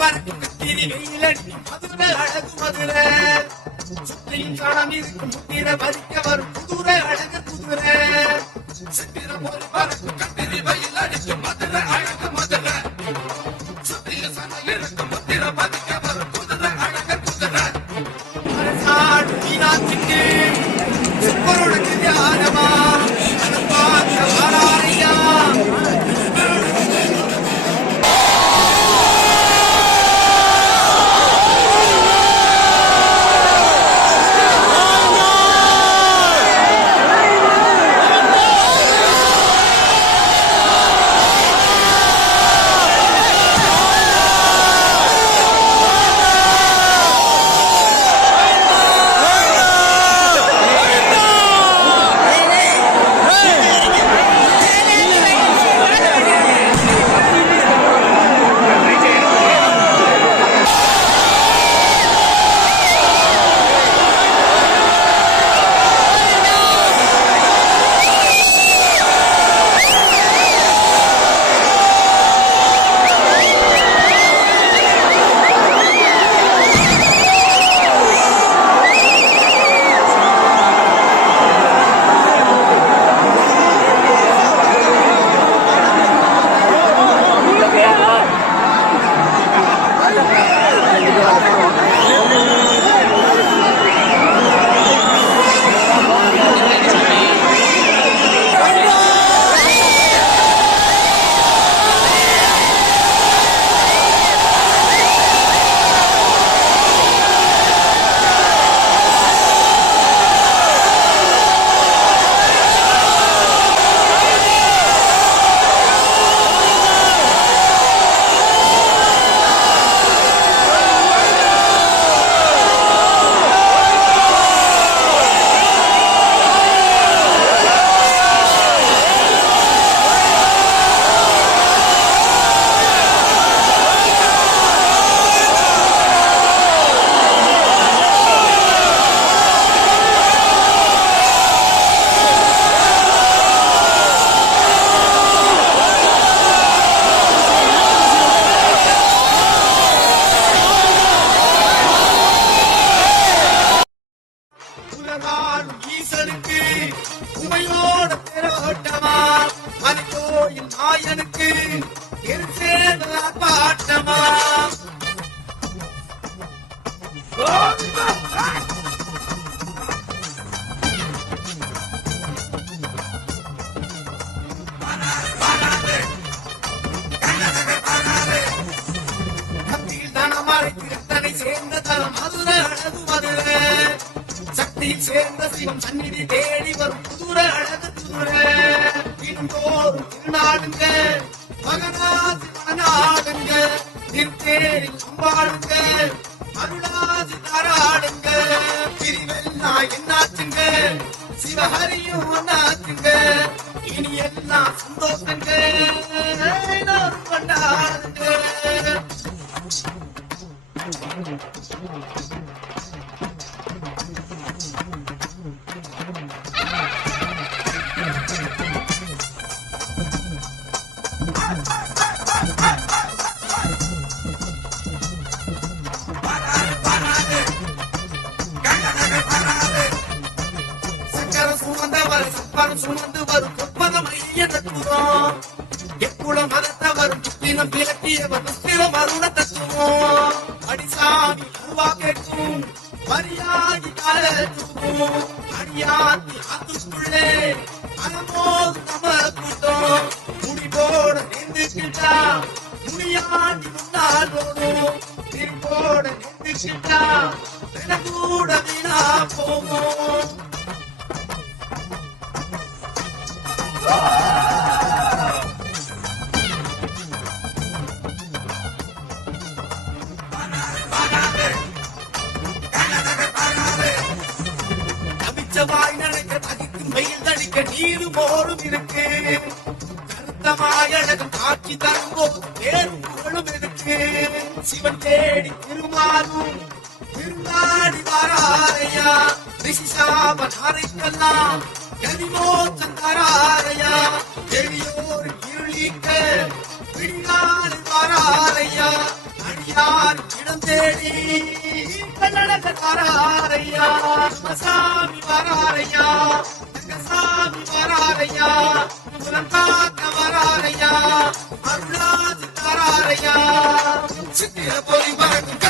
பறக்கும் கத்திரி வெயிலடி மதுரை அழகு மதுரை. சுற்றியும் களம் இருக்கும் முத்திர பறிக்க வரும் குதிரை அழகு குதிரை சித்திர போல் பறக்கும் கத்திரி வெயில் அடிக்கும் மதுரை அழகு மதுரை. சுற்றிய சனம் இருக்கும் முத்திர பதிக்க வரும் குதிரை அழக குதிரை அரசாடு நான் ஈசனுக்கு. உமையோட திரோட்டமா மலைக்கோயில் மாயனுக்கு நாயனுக்கு. பாட்டமா சேர்ந்த தலம் மதுரை அழகு மதுரை. சக்தியில் சேர்ந்த சிவம் சந்நிதி தேடி வரும் புதுர அழகு புதுரை இன்றோறும் திருநாடுங்க. மகனாசி மகனாடுங்க திருத்தேரில் அம்பாடுங்க அருளாசி தாராடுங்க. பிரிவெல்லாம் என்னாச்சுங்க? சிவஹரியும் ஒன்னாச்சுங்க. மதத்தவர் விளக்கிய பிறக்கியவர் புத்திர தத்துவம் அடிசாமி அருவா கேட்கும். மரியாதி கால அடியாத்தி ஆத்துக்குள்ளே அலமோது நம கூட்டம் முடிபோட நேர்ந்துக்கிட்டா முனியாண்டி முன்னால் ஓடும் திருப்போட நேர்ந்துக்கிட்டா கூட வீணா போகும் Oh! அமிச்சவாய் நடக்க தகிக்கும் வெயில் தடிக்க நீரும் போரும் இருக்கு கருத்தமாய் அழகும் காட்சி தரும்போது பேரும் புகழும் இருக்கு சிவன் தேடி திருமாலும் திருநாடி வாராரையா. ரிஷிசாபன் அறைக்கெல்லாம் கதிமோச்சம் தராரையா. பெரியோர் இருளிக்க விடிநாள் வாராரையா. அடியார் இடம் தேடி கண்ணழக சாமி வராரையா? எங்க சாமி வராரையா? குலம் காக்க வராரையா? அருளாது வராரையா? சித்திர போய் பறக்கும்